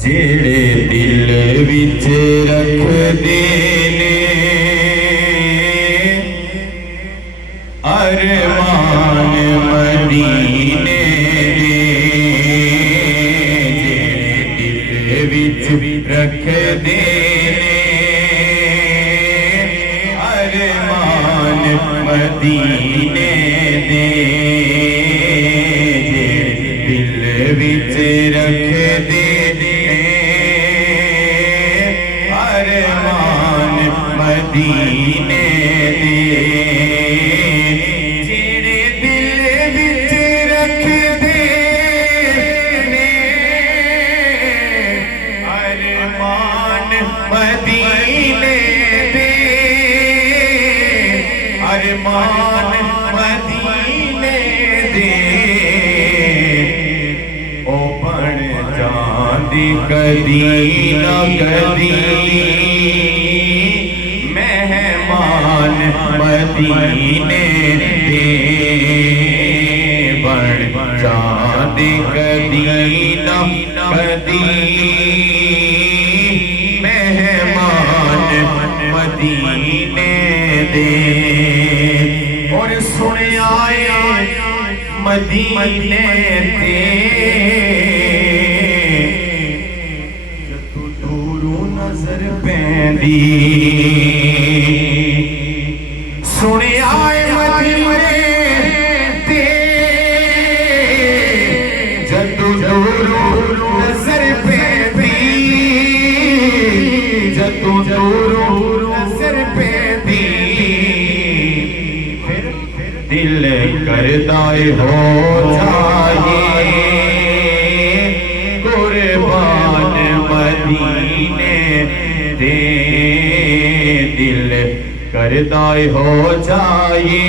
جڑے دل وچ رکھ دینے ارمان مدینے جڑے دل وچ رکھ دینے ارمان مدینے دے وچ رکھ دینے ارمان مدینے دے جڑے دل وچ رکھ دینے ارمان مدینے دے ارمان مدینے دے کدی نہ کدی مہمان مدینے دے بن جاندی کدی نہ کدی مہمان مدینے دے اور سنیا مدینے دے نظر پیندی سنیا مدینے تے جدو دور نظر پیندی جدو دور نظر پیندی دل کردا ہو جائے قربان مدینے دے دل کردا ہو جائے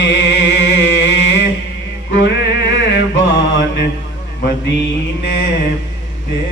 قربان مدینے دے